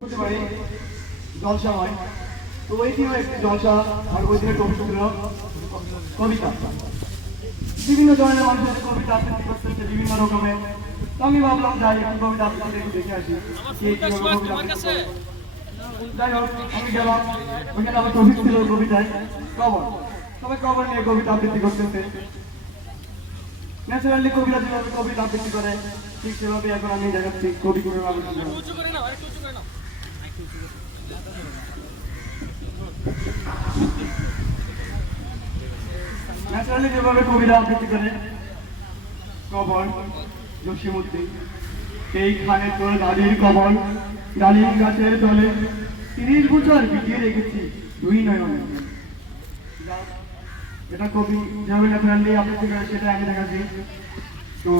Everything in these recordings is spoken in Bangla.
করতে পারি জলসা হয়। তো ওইটিও একটি জলসা আর ওই দিনের টপিক ছিল কবিতা। বিভিন্ন ধরনের মানুষের কবিতা আবৃত্তি করতেছে বিভিন্ন রকমের। তো আমি ভাবলাম যাই একটু কবিতা আবৃত্তি একটু দেখে আসি কে কিভাবে কবিতা আবৃত্তি করে। যাই হোক আমি গেলাম, ওইখানে আমার টপিক ছিল কবিতায় কবর। সবাই কবর নিয়ে কবিতা আবৃত্তি করতেছে। ন্যাচারালি কবিরা যেভাবে কবিতা আবৃত্তি করে ঠিক সেভাবে এখন আমি দেখাচ্ছি কবি করে আবৃত্তি করে। ন্যাচারালি যেভাবে কবিরা আবৃত্তি করে কবর জসীমউদ্দিন। সেই খানে তোর দাদির কবর, ডালিম গাছের তলে 30 বছর বিটিয়ে রেখেছি দুই নয়নে। এটা কবি যেভাবে ন্যাচারালি আবৃত্তি করে সেটা আমি দেখাচ্ছি। তো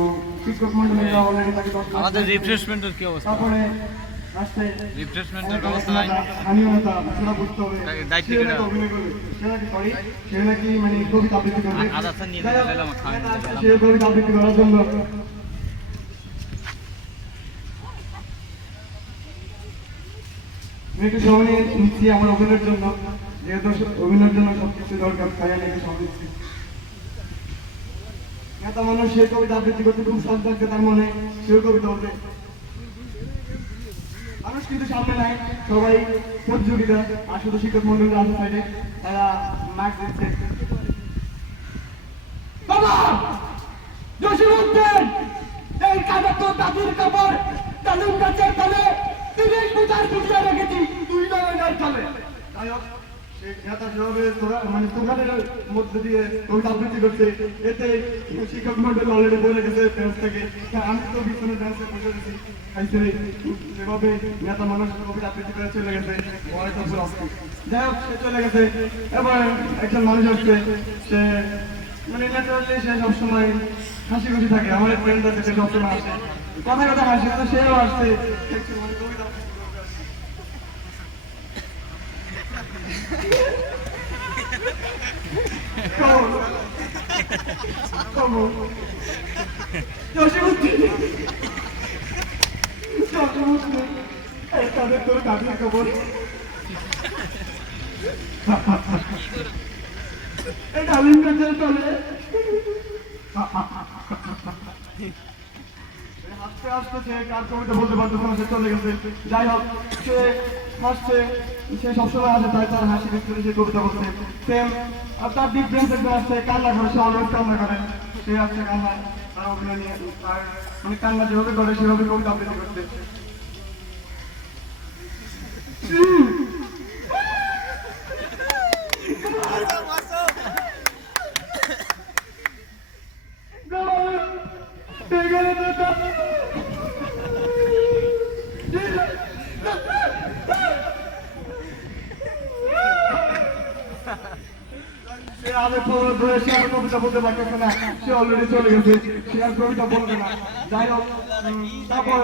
শিক্ষক মন্ডলীরা অলরেডি তাকে আমাদের রিফ্রেশমেন্টের কি অবস্থা? তারপরে আসছে রিফ্রেশমেন্টের ব্যবস্থা নাই। স্থানীয়তা সেটা বুঝতে হবে। দায়িত্ব সে নাকি অভিনয় করবে, সে নাকি মানে কবিতা আবৃত্তি করবে। সে কবিতা আবৃত্তি করার জন্য আমি একটু সময় নিচ্ছি আমার অভিনয়ের জন্য, যেহেতু অভিনয়ের জন্য সবকিছু দরকার, তাই আমি একটু সময় নিচ্ছি। নেতা মানুষ সে কবিতা আবৃত্তি করতে খুব শখ থাকবে, তার মনে সেও কবিতা বলবে। মানুষ কিন্তু সামনে নাই, সবাই প্রতিযোগিতা। আর শুধু শিক্ষক মন্ডলীর আছে সাইডে, তারা মার্ক দিচ্ছে। বাবা জসীমউদ্দিন, এই কাজে তো দাদির কবর, ডালিম গাছের তলে 30 বছর বিটিয়ে রেখেছি দুই নয়নের তলে। যাই হোক সেই নেতা যেভাবে মানে তোগানের মধ্যে দিয়ে কবিতা আবৃত্তি করছে, এতে শিক্ষক মন্ডল অলরেডি বলে গেছে ড্যান্স থেকে। আমি তো পিছনে ড্যান্সে বসে গেছি, যেভাবে নেতা মানুষ কবিতা আবৃত্তি করে চলে গেছে। যাই হোক সে চলে গেছে। এবার একজন মানুষ আসছে, সে মানে ন্যাচারালি সে সবসময় হাসি খুশি থাকে। আমার ফ্রেন্ড আছে, সে সবসময় আসে, কথা কথা হাসি, কিন্তু সেও আসছে মানে কবিতা তাদের তোর দাদির খবর, এই ডালিম গাছের তলে হাসতে হাসতে সে কার কবিতা বলতে পারতো না, সে চলে গেছে। যাই হোক সে হাসছে, সে সবসময় আসে, তাই তার হাসি ভিতরে সে কবিতা বলছে সেম। আর তার ডিফারেন্স একজন আসছে কান্না করে, সে অলওয়েজ কান্না করে। সে আসছে কান্নায়, তার অভিনয় নিয়ে তার মানে কান্না যেভাবে করে সেভাবে কবিতা আবৃত্তি করতে। কবিতা বলতে পারতেছে না, সে অলরেডি চলে গেছে, সে আর কবিতা বলবে না। যাই হোক তারপর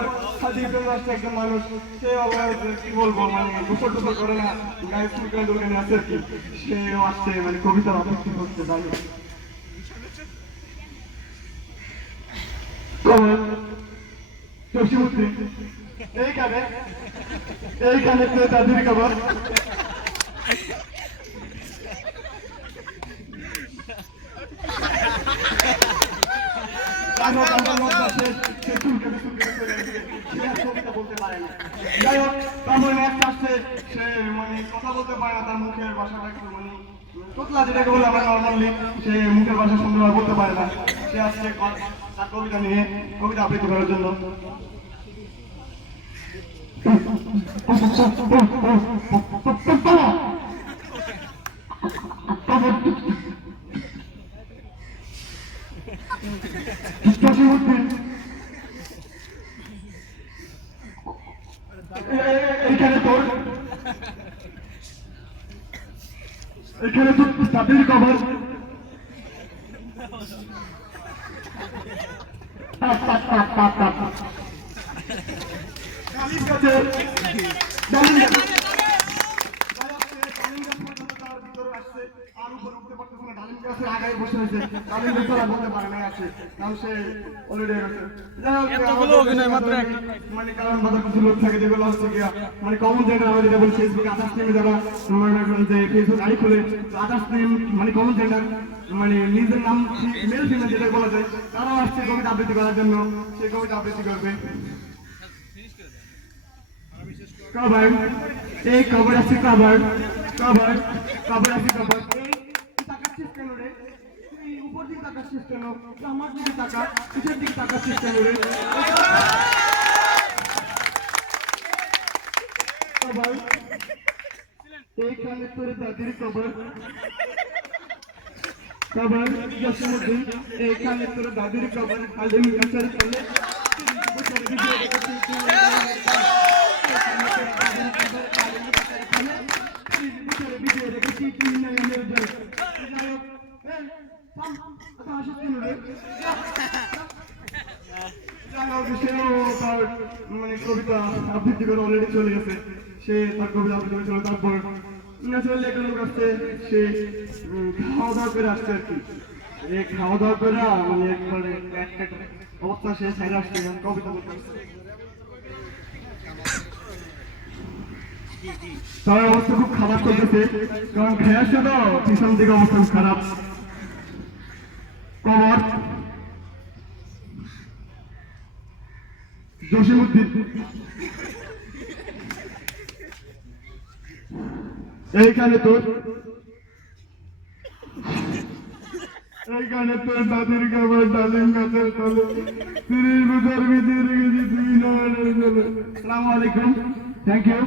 একজন মানুষ, সে কি বলবো মানে গোসল টোসল করে না, গায়ে ফুল প্যান্ট আছে আর কি, সেও আসছে মানে কবিতার আবৃত্তি করতে। যাই হোক জসীমউদ্দিন, এইখানে তো দাদির খবর, বলতে পারে না। যাই হোক তারপর নেক্সট আসছে, সে মানে কথা বলতে পারে না, তার মুখের ভাষাটা একটু মানে তোতলা যেটাকে বলে আমরা নর্মালি, সে মুখের ভাষা সুন্দরভাবে বলতে পারে না। সে আসছে তার কবিতা নিয়ে কবিতা আবৃত্তি করার জন্য। এখানে তো দাদির কবর, আর উপরে উঠতে পারতেছে না, ডালিম গাছের আগায় জায়গায় বসে আছে তাহলে তো আর বলতে পারে না আছে কারণ সে অলরেডি আছে যাই হোক, এতগুলো অভিনয় মাত্র একটা। মানে কারণ বাধা কিছু লোক থাকে যেগুলো হচ্ছে গিয়া মানে কমন জেন্ডার আমরা যেটা বলি ফেসবুক 28 নেমে যারা মনে করেন যে ফেসবুক আই খুলে 28 নেম মানে কমন জেন্ডার মানে নিজের নাম মেল ফিমেল যেটা বলা যায় তারাও আসছে কবিতা আবৃত্তি করার জন্য সেই কবিতা আবৃত্তি করবে কভার এই কভার আছে কভার কভার কভার আছে কভার এই তাকাচ্ছিস কেন রে তুই উপর দিকে তাকাচ্ছিস কেন আমার দিকে তাকা পিছের দিকে তাকাচ্ছিস কেন রে কভার এইখানে তোর দাদির কভার কভার জসিমুদ্দিন এইখানে তোর দাদির কভার কালিম গাছের তলে মানে কবিতা আবৃত্তি করে অলরেডি চলে গেছে সে তার কবিতা আবৃত্তি করে চলে তারপর ন্যাচারালি একটা লোক আসছে সে খাওয়া দাওয়া করে আসছে আর কি এই খাওয়া দাওয়া করে মানে একবারে অবস্থা সে সাইড আসছে কবিতা বলতে আসছে তার অবস্থা খুব খারাপ করতেছে কারণ খেয়ে আসছে তো পিছন দিকে অবস্থা খুব খারাপ কবর জসিমুদ্দিন এইখানে তোর দাদির খাবার ডালিম গাছের তলে 30 বছর ভিতরে রেখেছি 2 আসসালামু আলাইকুম থ্যাংক ইউ